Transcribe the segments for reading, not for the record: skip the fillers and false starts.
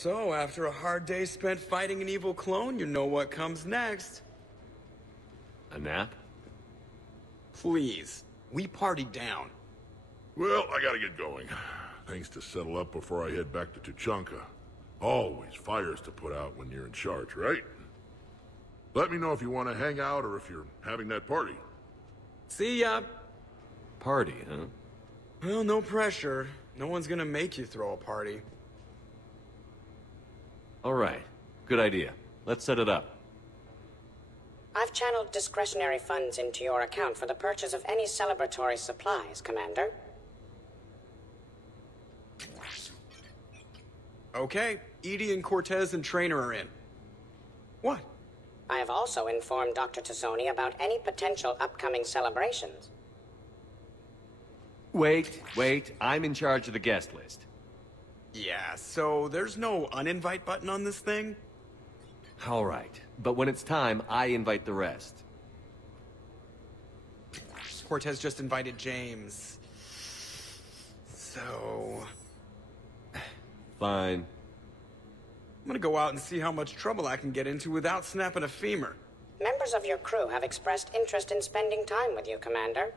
So, after a hard day spent fighting an evil clone, you know what comes next. A nap? Please. We party down. Well, I gotta get going. Things to settle up before I head back to Tuchanka. Always fires to put out when you're in charge, right? Let me know if you want to hang out or if you're having that party. See ya. Party, huh? Well, no pressure. No one's gonna make you throw a party. All right. Good idea. Let's set it up. I've channeled discretionary funds into your account for the purchase of any celebratory supplies, Commander. Okay, Edie and Cortez and Trainer are in. What? I have also informed Dr. Tassoni about any potential upcoming celebrations. Wait. I'm in charge of the guest list. Yeah, so there's no uninvite button on this thing? All right. But when it's time, I invite the rest. Cortez just invited James. So... Fine. I'm gonna go out and see how much trouble I can get into without snapping a femur. Members of your crew have expressed interest in spending time with you, Commander.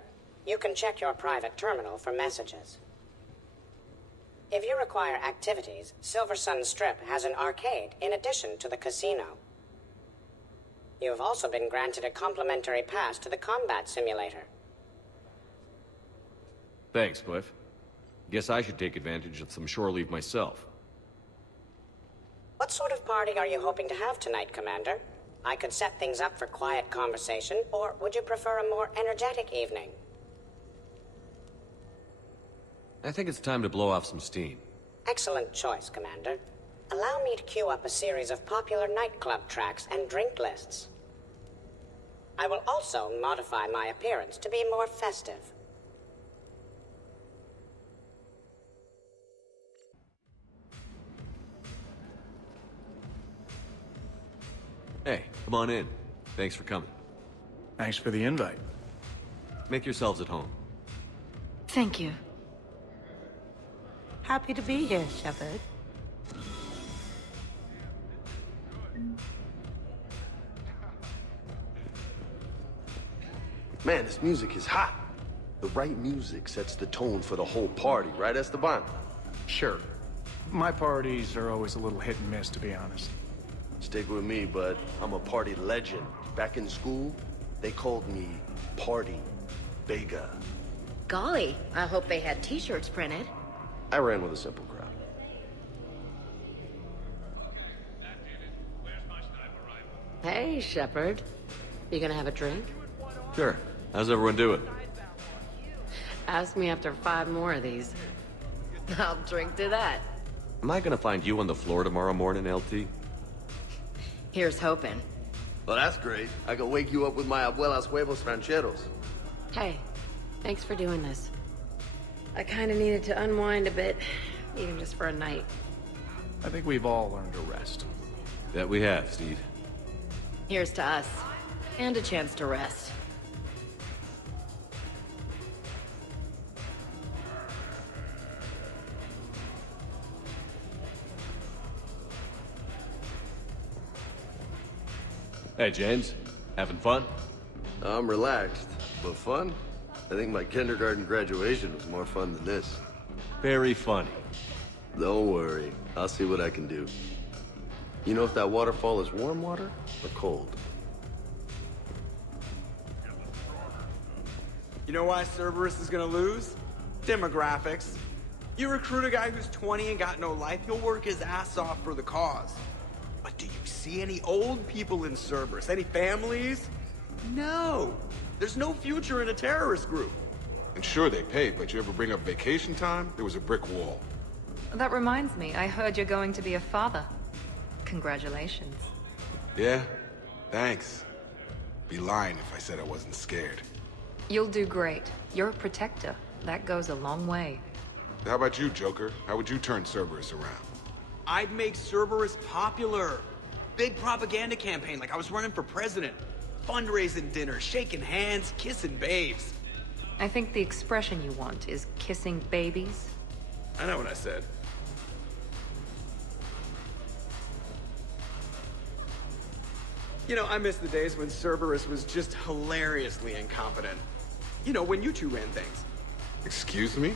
You can check your private terminal for messages. If you require activities, Silver Sun Strip has an arcade in addition to the casino. You have also been granted a complimentary pass to the combat simulator. Thanks, Cliff. Guess I should take advantage of some shore leave myself. What sort of party are you hoping to have tonight, Commander? I could set things up for quiet conversation, or would you prefer a more energetic evening? I think it's time to blow off some steam. Excellent choice, Commander. Allow me to queue up a series of popular nightclub tracks and drink lists. I will also modify my appearance to be more festive. Hey, come on in. Thanks for coming. Thanks for the invite. Make yourselves at home. Thank you. Happy to be here, Shepard. Man, this music is hot. The right music sets the tone for the whole party, right, Esteban? Sure. My parties are always a little hit and miss, to be honest. Stick with me, bud. I'm a party legend. Back in school, they called me Party Vega. Golly, I hope they had t-shirts printed. I ran with a simple crowd. Hey, Shepard. You gonna have a drink? Sure. How's everyone doing? Ask me after 5 more of these. I'll drink to that. Am I gonna find you on the floor tomorrow morning, LT? Here's hoping. Well, that's great. I can wake you up with my abuela's huevos rancheros. Hey, thanks for doing this. I kinda needed to unwind a bit, even just for a night. I think we've all learned to rest. That we have, Steve. Here's to us. And a chance to rest. Hey, James. Having fun? I'm relaxed, but fun? I think my kindergarten graduation was more fun than this. Very funny. Don't worry. I'll see what I can do. You know if that waterfall is warm water or cold? You know why Cerberus is gonna lose? Demographics. You recruit a guy who's 20 and got no life, he'll work his ass off for the cause. But do you see any old people in Cerberus? Any families? No. There's no future in a terrorist group. And sure, they pay, but you ever bring up vacation time, there was a brick wall. That reminds me, I heard you're going to be a father. Congratulations. Yeah? Thanks. Be lying if I said I wasn't scared. You'll do great. You're a protector. That goes a long way. How about you, Joker? How would you turn Cerberus around? I'd make Cerberus popular. Big propaganda campaign like I was running for president. Fundraising dinners, shaking hands, kissing babes. I think the expression you want is kissing babies. I know what I said. You know, I miss the days when Cerberus was just hilariously incompetent. You know, when you two ran things. Excuse me?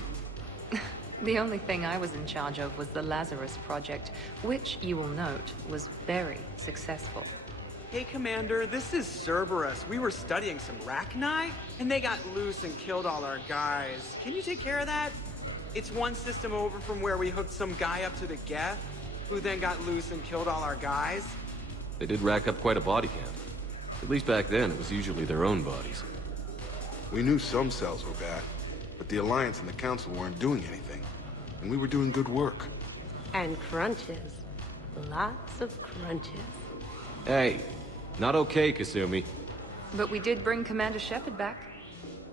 The only thing I was in charge of was the Lazarus Project, which, you will note, was very successful. Hey, Commander, this is Cerberus. We were studying some Rachni, and they got loose and killed all our guys. Can you take care of that? It's one system over from where we hooked some guy up to the Geth, who then got loose and killed all our guys. They did rack up quite a body count. At least back then, it was usually their own bodies. We knew some cells were bad, but the Alliance and the Council weren't doing anything. And we were doing good work. And crunches. Lots of crunches. Hey, not okay, Kasumi. But we did bring Commander Shepard back.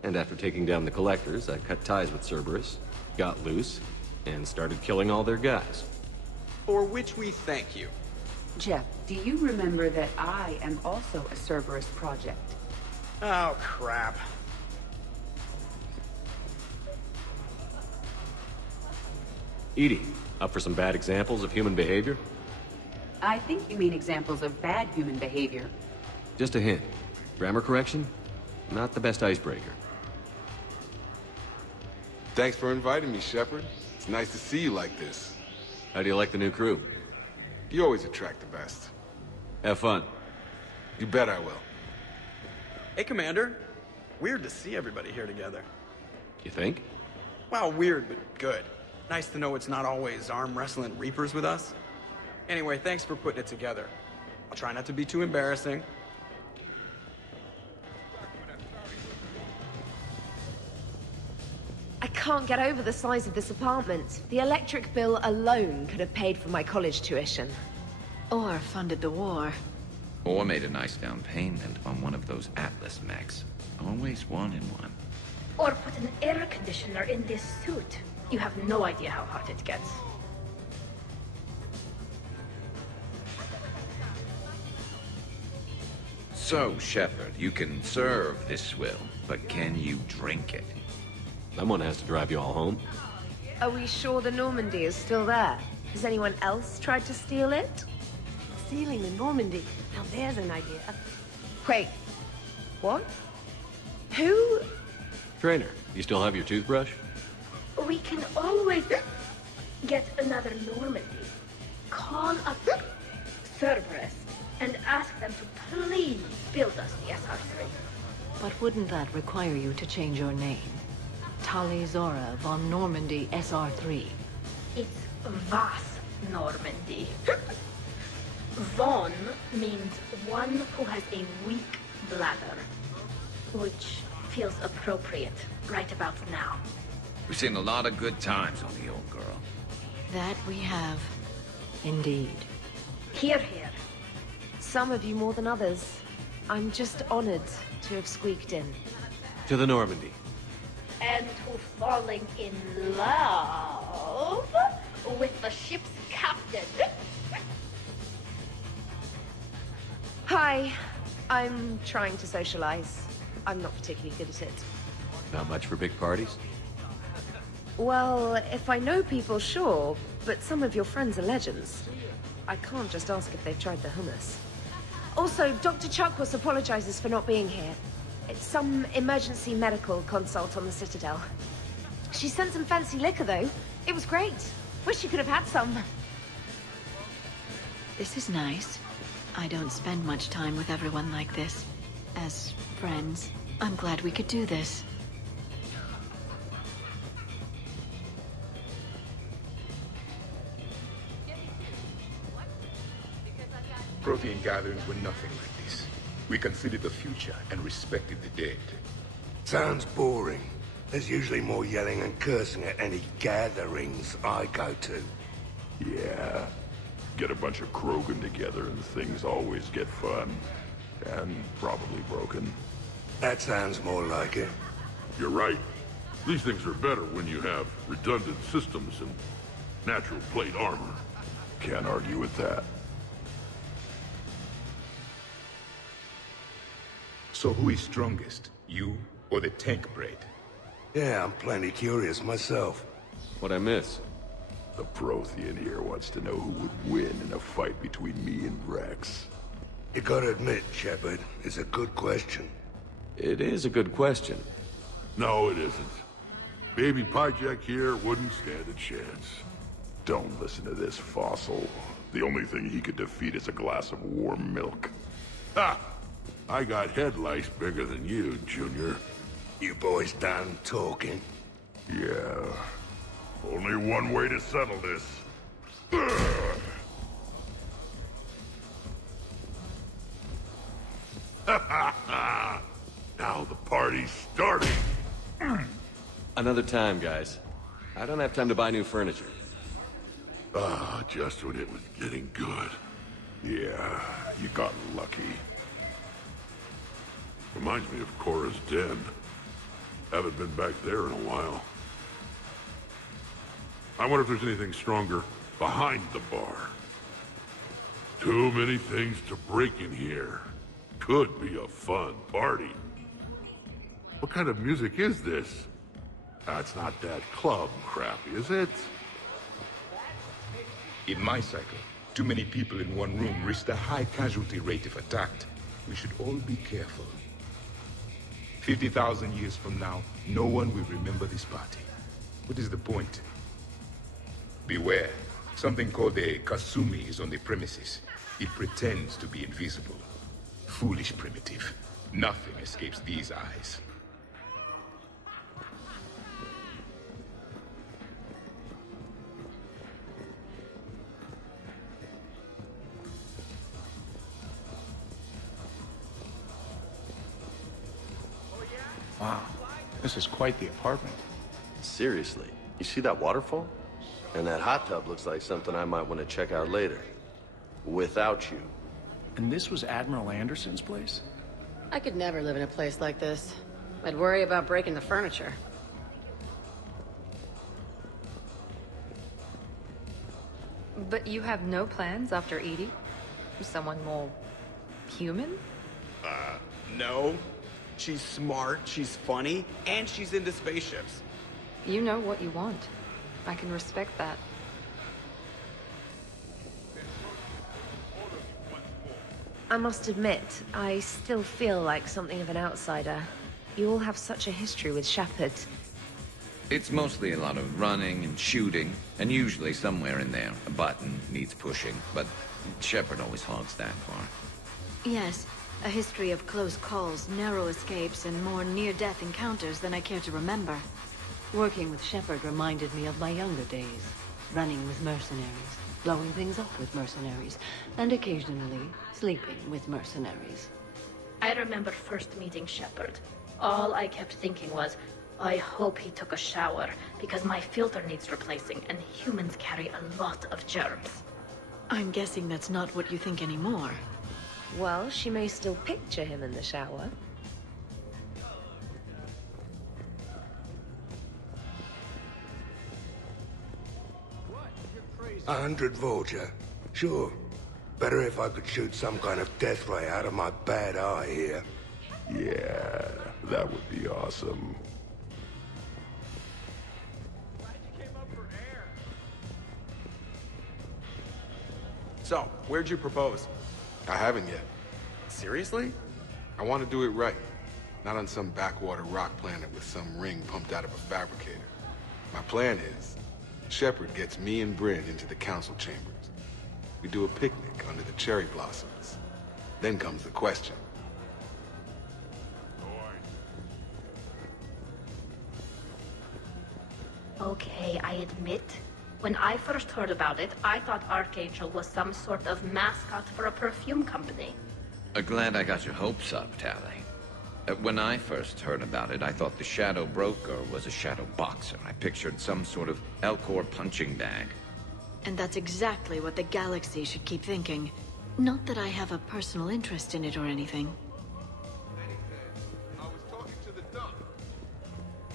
And after taking down the Collectors, I cut ties with Cerberus, got loose, and started killing all their guys. For which we thank you. Jeff, do you remember that I am also a Cerberus project? Oh, crap. Edie, up for some bad examples of human behavior? I think you mean examples of bad human behavior. Just a hint. Grammar correction? Not the best icebreaker. Thanks for inviting me, Shepard. It's nice to see you like this. How do you like the new crew? You always attract the best. Have fun. You bet I will. Hey, Commander. Weird to see everybody here together. You think? Well, weird, but good. Nice to know it's not always arm wrestling Reapers with us. Anyway, thanks for putting it together. I'll try not to be too embarrassing. I can't get over the size of this apartment. The electric bill alone could have paid for my college tuition. Or funded the war. Or made a nice down payment on one of those Atlas mechs. Always one in one. Or put an air conditioner in this suit. You have no idea how hot it gets. So, Shepard, you can serve this swill, but can you drink it? Someone has to drive you all home. Are we sure the Normandy is still there? Has anyone else tried to steal it? Stealing the Normandy. Now there's an idea. Wait. What? Who? Trainer, you still have your toothbrush? We can always get another Normandy. Call up Cerberus and ask them to please build us the SR-3. But wouldn't that require you to change your name? Tali Zora von Normandy SR-3. It's Vas Normandy. Von means one who has a weak bladder, which feels appropriate right about now. We've seen a lot of good times on the old girl. That we have. Indeed. Hear, hear. Some of you more than others. I'm just honored to have squeaked in. To the Normandy. And to falling in love with the ship's captain. Hi. I'm trying to socialize. I'm not particularly good at it. Not much for big parties? Well, if I know people, sure. But some of your friends are legends. I can't just ask if they've tried the hummus. Also, Dr. Chuckwas apologizes for not being here. It's some emergency medical consult on the Citadel. She sent some fancy liquor, though. It was great. Wish you could have had some. This is nice. I don't spend much time with everyone like this. As friends, I'm glad we could do this. Protean gatherings were nothing like this. We considered the future and respected the dead. Sounds boring. There's usually more yelling and cursing at any gatherings I go to. Yeah. Get a bunch of Krogan together and things always get fun. And probably broken. That sounds more like it. You're right. These things are better when you have redundant systems and natural plate armor. Can't argue with that. So who is strongest? You or the tank braid? Yeah, I'm plenty curious myself. What'd I miss? The Prothean here wants to know who would win in a fight between me and Rex. You gotta admit, Shepard, it's a good question. It is a good question. No, it isn't. Baby Pyjak here wouldn't stand a chance. Don't listen to this fossil. The only thing he could defeat is a glass of warm milk. Ha! I got head lice bigger than you, Junior. You boys done talking? Yeah. Only one way to settle this. Now the party's starting. Another time, guys. I don't have time to buy new furniture. Ah, just when it was getting good. Yeah, you got lucky. Reminds me of Cora's den. Haven't been back there in a while. I wonder if there's anything stronger behind the bar. Too many things to break in here. Could be a fun party. What kind of music is this? That's not that club crap, is it? In my cycle, too many people in one room risk a high casualty rate if attacked. We should all be careful. 50,000 years from now, no one will remember this party. What is the point? Beware. Something called a Kasumi is on the premises. It pretends to be invisible. Foolish primitive. Nothing escapes these eyes. Wow, this is quite the apartment. Seriously, you see that waterfall? And that hot tub looks like something I might want to check out later. Without you. And this was Admiral Anderson's place? I could never live in a place like this. I'd worry about breaking the furniture. But you have no plans after Edie? Someone more human? No. She's smart, she's funny, and she's into spaceships. You know what you want. I can respect that. I must admit, I still feel like something of an outsider. You all have such a history with Shepard. It's mostly a lot of running and shooting, and usually somewhere in there, a button needs pushing, but Shepard always hogs that far. Yes, a history of close calls, narrow escapes, and more near-death encounters than I care to remember. Working with Shepard reminded me of my younger days. Running with mercenaries, blowing things up with mercenaries, and occasionally sleeping with mercenaries. I remember first meeting Shepard. All I kept thinking was, I hope he took a shower, because my filter needs replacing, and humans carry a lot of germs. I'm guessing that's not what you think anymore. Well, she may still picture him in the shower. 100 Vulture? Sure. Better if I could shoot some kind of death ray out of my bad eye here. Yeah, that would be awesome. So, where'd you propose? I haven't yet. Seriously? I want to do it right. Not on some backwater rock planet with some ring pumped out of a fabricator. My plan is, Shepard gets me and Bryn into the council chambers. We do a picnic under the cherry blossoms. Then comes the question. Okay, I admit. When I first heard about it, I thought Archangel was some sort of mascot for a perfume company. Glad I got your hopes up, Tally. When I first heard about it, I thought the Shadow Broker was a shadow boxer. I pictured some sort of Elcor punching bag. And that's exactly what the galaxy should keep thinking. Not that I have a personal interest in it or anything.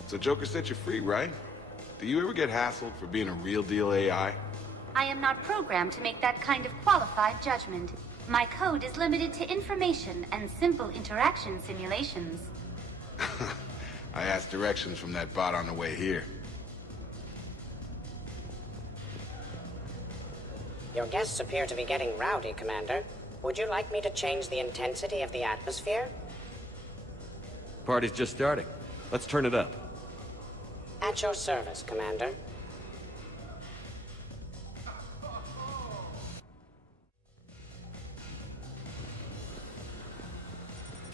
So Joker set you free, right? Do you ever get hassled for being a real deal AI? I am not programmed to make that kind of qualified judgment. My code is limited to information and simple interaction simulations. I asked directions from that bot on the way here. Your guests appear to be getting rowdy, Commander. Would you like me to change the intensity of the atmosphere? Party's just starting. Let's turn it up. At your service, Commander.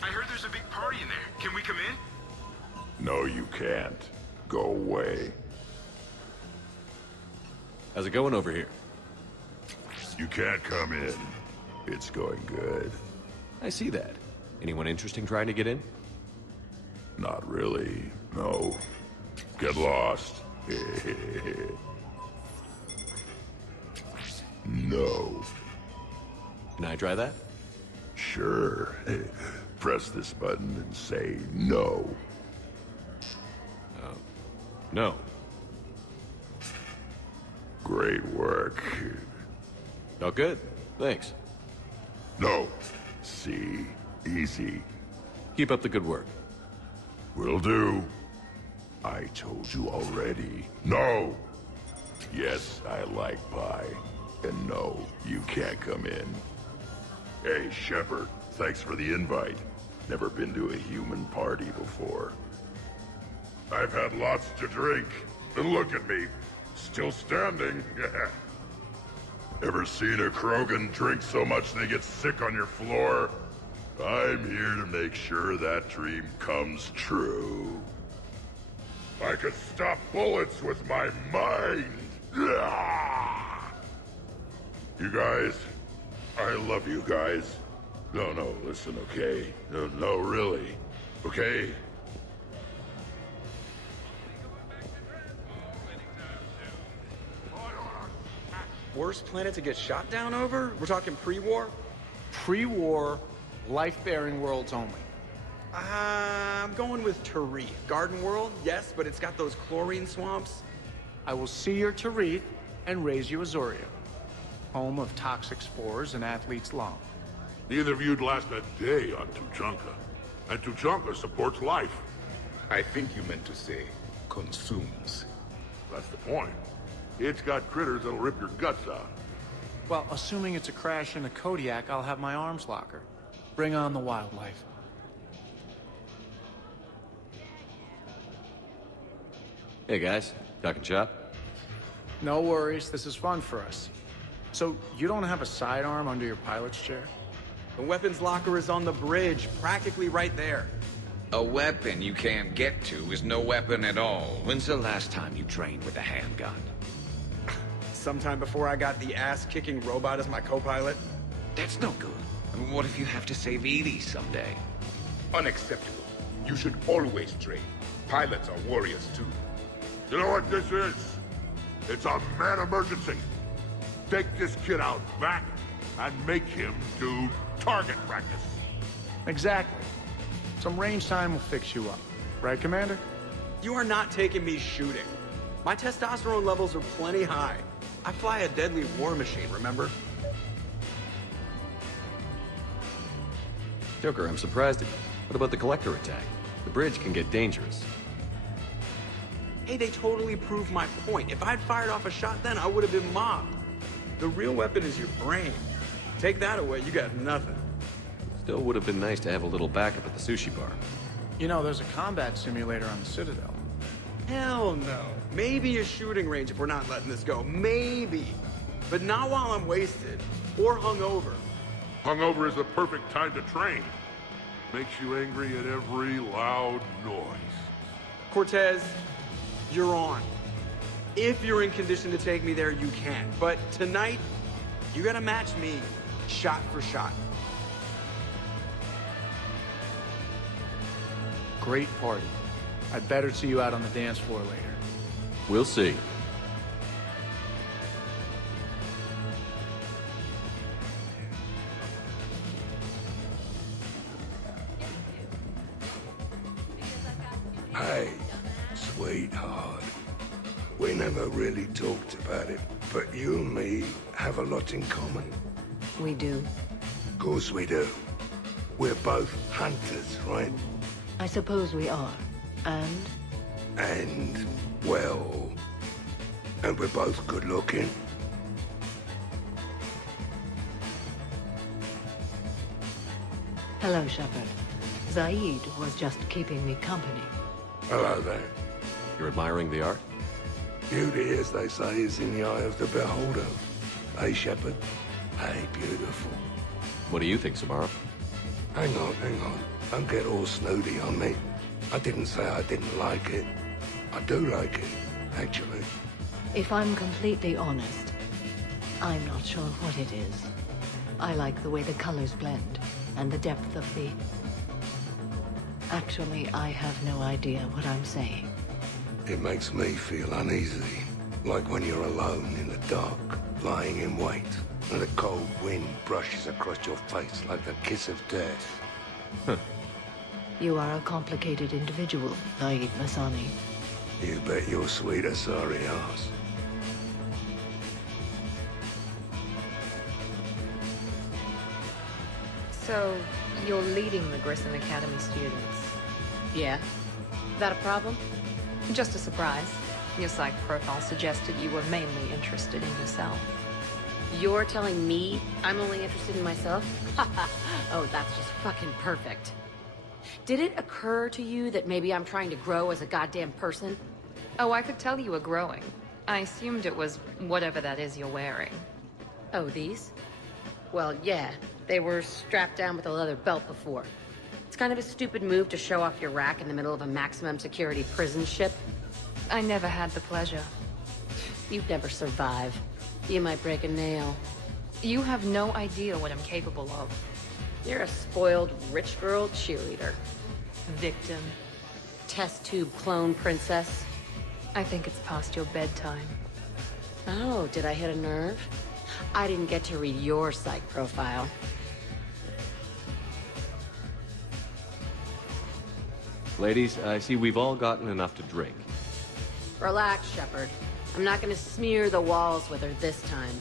I heard there's a big party in there. Can we come in? No, you can't. Go away. How's it going over here? You can't come in. It's going good. I see that. Anyone interesting trying to get in? Not really, no. Get lost. No. Can I try that? Sure. Press this button and say no. No. Great work. Oh, good. Thanks. No. See? Easy. Keep up the good work. Will do. I told you already. No! Yes, I like pie. And no, you can't come in. Hey, Shepard, thanks for the invite. Never been to a human party before. I've had lots to drink. And look at me. Still standing. Ever seen a Krogan drink so much they get sick on your floor? I'm here to make sure that dream comes true. I could stop bullets with my mind. You guys, I love you guys. No, listen, okay? No, really. Okay? Worst planet to get shot down over? We're talking pre-war? Pre-war, life-bearing worlds only. I'm going with Tarif. Garden World, yes, but it's got those chlorine swamps. I will see your Tarith and raise you Azoria, home of toxic spores and athlete's lung. Neither of you'd last a day on Tuchanka. And Tuchanka supports life. I think you meant to say consumes. That's the point. It's got critters that'll rip your guts out. Well, assuming it's a crash in a Kodiak, I'll have my arms locker. Bring on the wildlife. Hey guys, talking shop? No worries, this is fun for us. So, you don't have a sidearm under your pilot's chair? The weapons locker is on the bridge, practically right there. A weapon you can't get to is no weapon at all. When's the last time you trained with a handgun? Sometime before I got the ass-kicking robot as my co-pilot. That's no good. I mean, what if you have to save Edie someday? Unacceptable. You should always train. Pilots are warriors too. You know what this is? It's a mad emergency. Take this kid out back and make him do target practice. Exactly. Some range time will fix you up. Right, Commander? You are not taking me shooting. My testosterone levels are plenty high. I fly a deadly war machine, remember? Joker, I'm surprised at you. What about the Collector attack? The bridge can get dangerous. Hey, they totally proved my point. If I'd fired off a shot then, I would have been mobbed. The real weapon is your brain. Take that away, you got nothing. Still would have been nice to have a little backup at the sushi bar. You know, there's a combat simulator on the Citadel. Hell no. Maybe a shooting range if we're not letting this go. Maybe. But not while I'm wasted. Or hungover. Hungover is the perfect time to train. Makes you angry at every loud noise. Cortez, you're on. If you're in condition to take me there, you can. But tonight, you gotta match me shot for shot. Great party. I'd better see you out on the dance floor later. We'll see. Hey, sweetheart. We never really talked about it, but you and me have a lot in common. We do. Of course we do. We're both hunters, right? I suppose we are. And? And, well... And we're both good looking. Hello, Shepard. Zaid was just keeping me company. Hello there. You're admiring the art? Beauty, as they say, is in the eye of the beholder. Hey, Shepard. Hey, beautiful. What do you think, Samara? Hang on. Don't get all snooty on me. I didn't say I didn't like it. I do like it, actually. If I'm completely honest, I'm not sure what it is. I like the way the colors blend, and the depth of the... Actually, I have no idea what I'm saying. It makes me feel uneasy. Like when you're alone in the dark, lying in wait, and the cold wind brushes across your face like the kiss of death. Huh. You are a complicated individual, Zaid Masani. You bet your sweet Asari ass. So, you're leading the Grissom Academy students? Yeah. Is that a problem? Just a surprise. Your psych profile suggested you were mainly interested in yourself. You're telling me I'm only interested in myself? Oh, that's just fucking perfect. Did it occur to you that maybe I'm trying to grow as a goddamn person? Oh, I could tell you were growing. I assumed it was whatever that is you're wearing. Oh, these? Well, yeah. They were strapped down with a leather belt before. It's kind of a stupid move to show off your rack in the middle of a maximum security prison ship. I never had the pleasure. You'd never survive. You might break a nail. You have no idea what I'm capable of. You're a spoiled rich girl cheerleader. Victim. Test tube clone princess. I think it's past your bedtime. Oh, did I hit a nerve? I didn't get to read your psych profile. Ladies, I see we've all gotten enough to drink. Relax, Shepard. I'm not gonna smear the walls with her this time.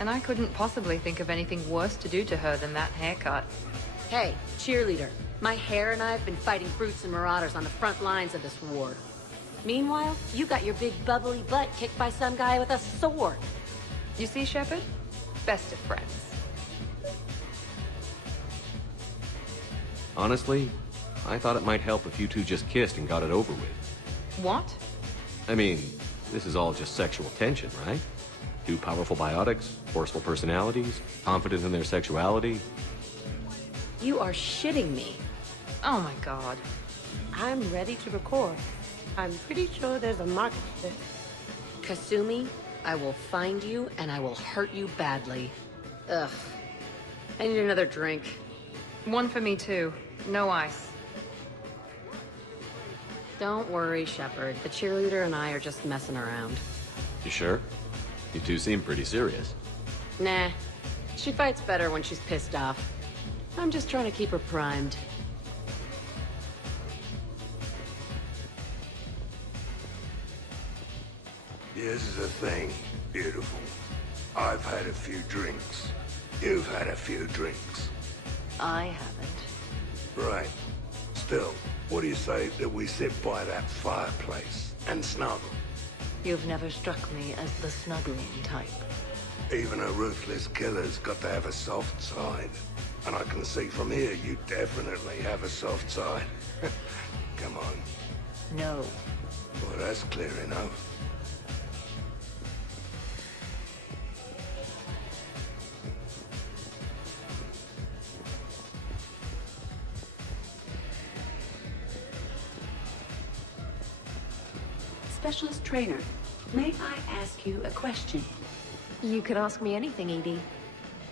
And I couldn't possibly think of anything worse to do to her than that haircut. Hey, cheerleader. My hair and I have been fighting brutes and marauders on the front lines of this war. Meanwhile, you got your big bubbly butt kicked by some guy with a sword. You see, Shepard? Best of friends. Honestly, I thought it might help if you two just kissed and got it over with. What? I mean, this is all just sexual tension, right? Two powerful biotics, forceful personalities, confident in their sexuality. You are shitting me. Oh my god. I'm ready to record. I'm pretty sure there's a market for this. Kasumi, I will find you and I will hurt you badly. Ugh. I need another drink. One for me too. No ice. Don't worry, Shepard. The cheerleader and I are just messing around. You sure? You two seem pretty serious. Nah. She fights better when she's pissed off. I'm just trying to keep her primed. Here's the thing, beautiful. I've had a few drinks. You've had a few drinks. I haven't. Right. Still, what do you say that we sit by that fireplace and snuggle? You've never struck me as the snuggling type. Even a ruthless killer's got to have a soft side. And I can see from here you definitely have a soft side. Come on. No. Well, that's clear enough. Specialist trainer, may I ask you a question? You can ask me anything, Edie.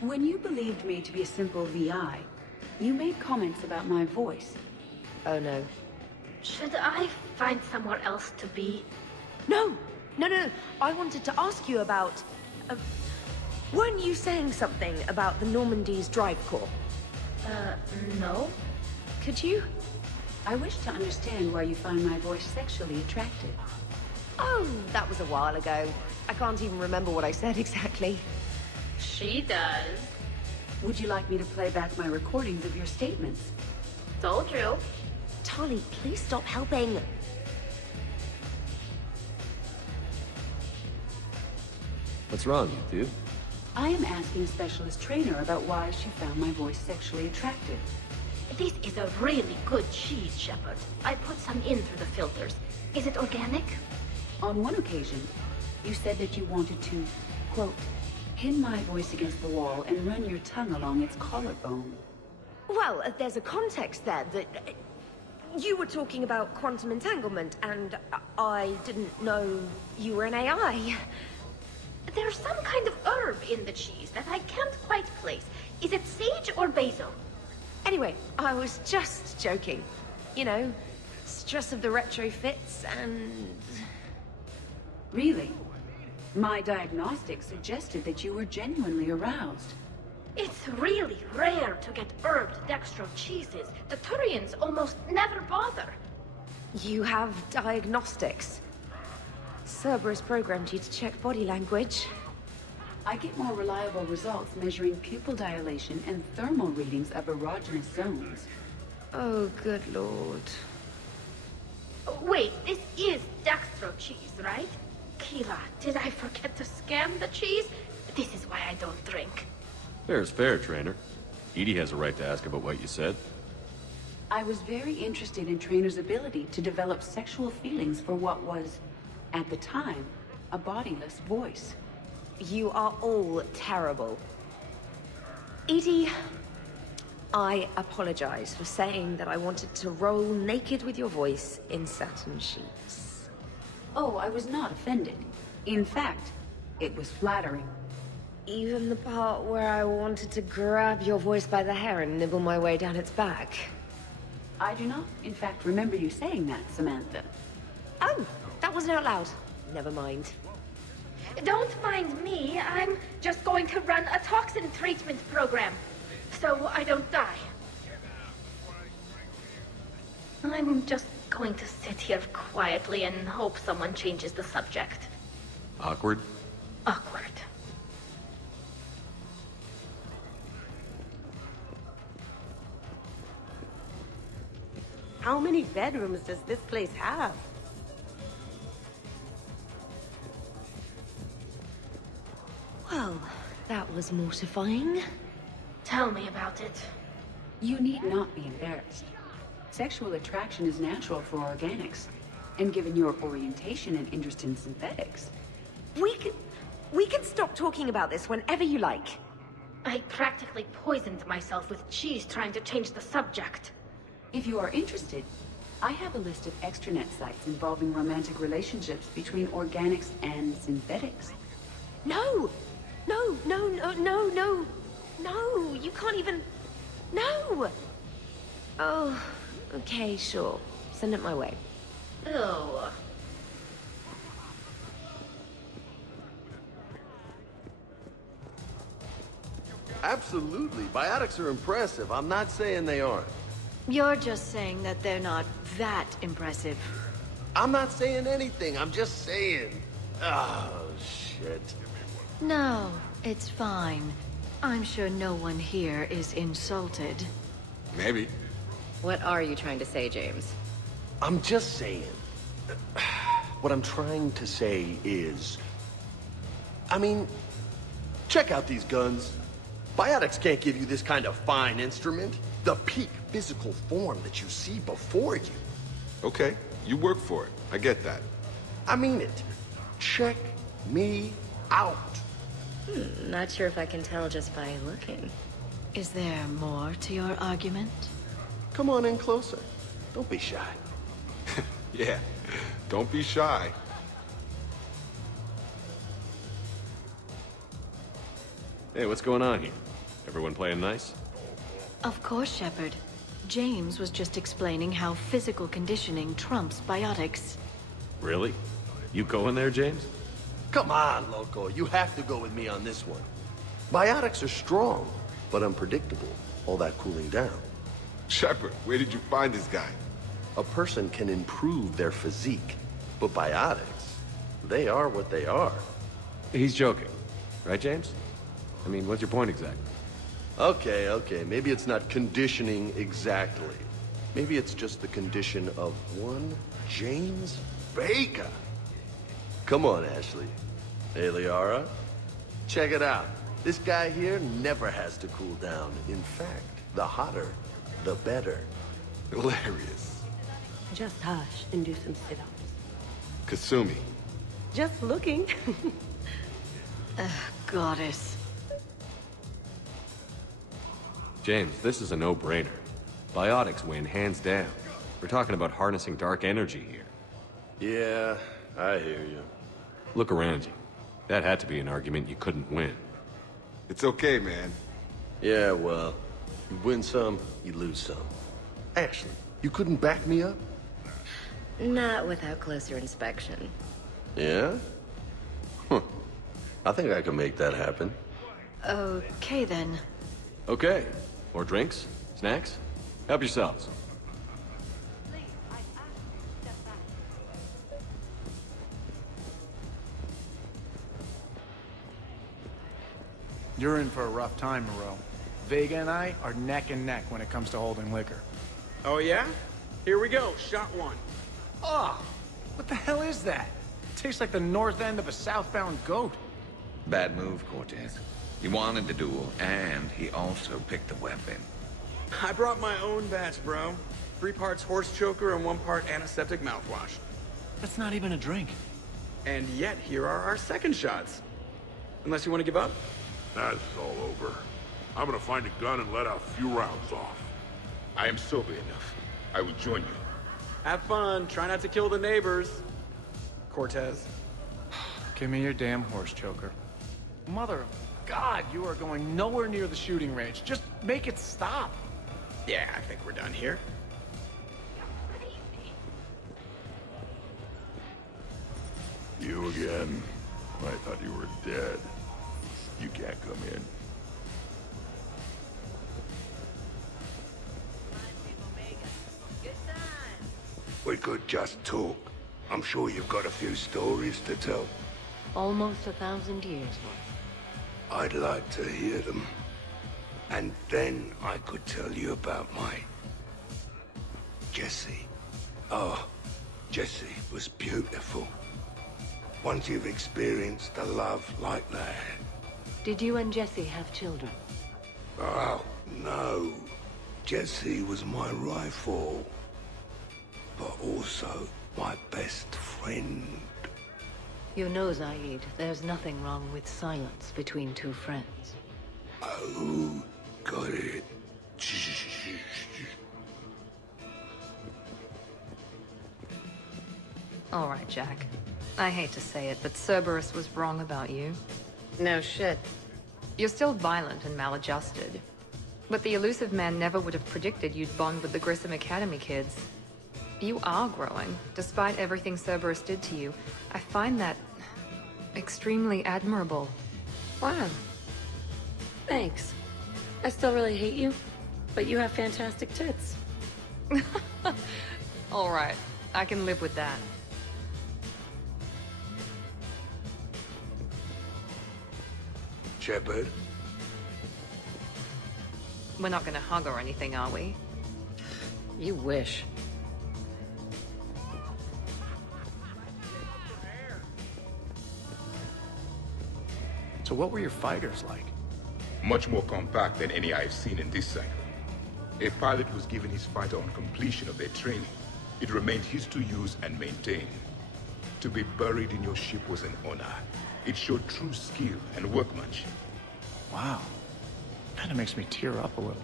When you believed me to be a simple VI, you made comments about my voice. Oh no. Should I find somewhere else to be? No! No. I wanted to ask you about... weren't you saying something about the Normandy's drive core? No. Could you? I wish to understand why you find my voice sexually attractive. Oh, that was a while ago. I can't even remember what I said exactly. She does. Would you like me to play back my recordings of your statements? Told you. Tali, please stop helping. What's wrong, you two? I am asking Specialist Trainer about why she found my voice sexually attractive. This is a really good cheese, Shepard. I put some in through the filters. Is it organic? On one occasion, you said that you wanted to, quote, pin my voice against the wall and run your tongue along its collarbone. Well, there's a context there that... you were talking about quantum entanglement, and I didn't know you were an AI. There's some kind of herb in the cheese that I can't quite place. Is it sage or basil? Anyway, I was just joking. You know, stress of the retrofits and... Really? My diagnostics suggested that you were genuinely aroused. It's really rare to get herbed dextro cheeses. The Turians almost never bother. You have diagnostics. Cerberus programmed you to check body language. I get more reliable results measuring pupil dilation and thermal readings of erogenous zones. Oh, good lord. Wait, this is dextro cheese, right? Keela, did I forget to scan the cheese? This is why I don't drink. Fair's fair, Trainer. Edie has a right to ask about what you said. I was very interested in Trainer's ability to develop sexual feelings for what was, at the time, a bodiless voice. You are all terrible. Edie, I apologize for saying that I wanted to roll naked with your voice in satin sheets. Oh, I was not offended. In fact, it was flattering. Even the part where I wanted to grab your voice by the hair and nibble my way down its back. I do not, in fact, remember you saying that, Samantha. Oh, that wasn't out loud. Never mind. Don't mind me. I'm just going to run a toxin treatment program, so I don't die. I'm just going to sit here quietly and hope someone changes the subject. Awkward? Awkward. How many bedrooms does this place have? Well, that was mortifying. Tell me about it. You need not be embarrassed. Sexual attraction is natural for organics. And given your orientation and interest in synthetics... We can stop talking about this whenever you like. I practically poisoned myself with cheese trying to change the subject. If you are interested, I have a list of extranet sites involving romantic relationships between organics and synthetics. No! No, no, no, no, no! No, you can't even... No! Oh, okay, sure. Send it my way. Ew. Absolutely. Biotics are impressive. I'm not saying they aren't. You're just saying that they're not that impressive. I'm not saying anything. I'm just saying. Oh, shit. No, it's fine. I'm sure no one here is insulted. Maybe. What are you trying to say, James? I'm just saying. What I'm trying to say is... I mean, check out these guns. Biotics can't give you this kind of fine instrument. The peak physical form that you see before you. Okay, you work for it. I get that. I mean it. Check me out. Not sure if I can tell just by looking. Is there more to your argument? Come on in closer. Don't be shy. Yeah, don't be shy. Hey, what's going on here? Everyone playing nice? Of course, Shepard. James was just explaining how physical conditioning trumps biotics. Really? You going there, James? Come on, Loco. You have to go with me on this one. Biotics are strong, but unpredictable. All that cooling down. Shepard, where did you find this guy? A person can improve their physique, but biotics, they are what they are. He's joking. Right, James? I mean, what's your point exactly? Okay. Maybe it's not conditioning exactly. Maybe it's just the condition of one James Baker. Come on, Ashley. Hey, Liara. Check it out. This guy here never has to cool down. In fact, the hotter, the better. Hilarious. Just hush and do some sit-ups. Kasumi. Just looking. Goddess. James, this is a no-brainer. Biotics win, hands down. We're talking about harnessing dark energy here. Yeah, I hear you. Look around you. That had to be an argument you couldn't win. It's okay, man. Yeah, well, you win some, you lose some. Ashley, you couldn't back me up? Not without closer inspection. Yeah? Huh. I think I can make that happen. Okay, then. Okay. More drinks? Snacks? Help yourselves. You're in for a rough time, Moreau. Vega and I are neck and neck when it comes to holding liquor. Oh yeah? Here we go, shot one. Oh, what the hell is that? Tastes like the north end of a southbound goat. Bad move, Cortez. He wanted the duel, and he also picked the weapon. I brought my own batch, bro. 3 parts horse choker and 1 part antiseptic mouthwash. That's not even a drink. And yet, here are our second shots. Unless you want to give up? That's all over. I'm gonna find a gun and let out a few rounds off. I am sober enough. I will join you. Have fun. Try not to kill the neighbors. Cortez. Give me your damn horse choker. Mother of God, you are going nowhere near the shooting range. Just make it stop. Yeah, I think we're done here. You again? I thought you were dead. You can't come in. We could just talk. I'm sure you've got a few stories to tell. Almost 1,000 years worth. I'd like to hear them. And then I could tell you about my... Jessie. Oh, Jessie was beautiful. Once you've experienced a love like that... Did you and Jesse have children? Oh, no. Jessie was my rifle. But also my best friend. You know, Zaid, there's nothing wrong with silence between two friends. Oh, got it. All right, Jack. I hate to say it, but Cerberus was wrong about you. No shit. You're still violent and maladjusted. But the elusive man never would have predicted you'd bond with the Grissom Academy kids. You are growing, despite everything Cerberus did to you. I find that extremely admirable. Wow. Thanks. I still really hate you, but you have fantastic tits. All right, I can live with that. Shepard? We're not gonna hug or anything, are we? You wish. So what were your fighters like? Much more compact than any I've seen in this cycle. A pilot was given his fighter on completion of their training. It remained his to use and maintain. To be buried in your ship was an honor. It showed true skill and workmanship. Wow. Kinda makes me tear up a little.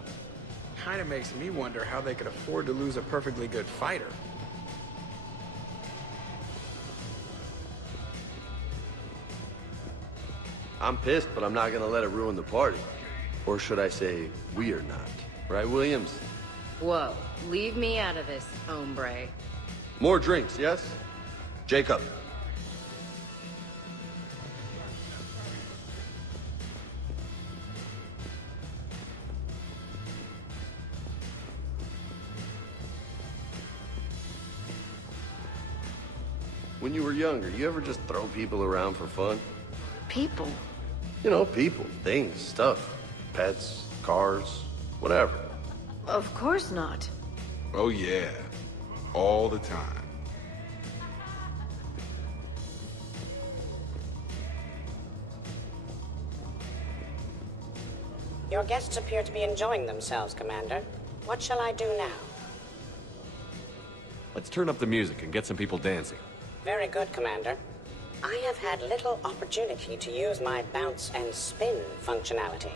Kinda makes me wonder how they could afford to lose a perfectly good fighter. I'm pissed, but I'm not gonna let it ruin the party. Or should I say, we are not. Right, Williams? Whoa, leave me out of this, hombre. More drinks, yes? Jacob. When you were younger, you ever just throw people around for fun? People? You know, people, things, stuff. Pets, cars, whatever. Of course not. Oh yeah. All the time. Your guests appear to be enjoying themselves, Commander. What shall I do now? Let's turn up the music and get some people dancing. Very good, Commander. I have had little opportunity to use my bounce and spin functionality.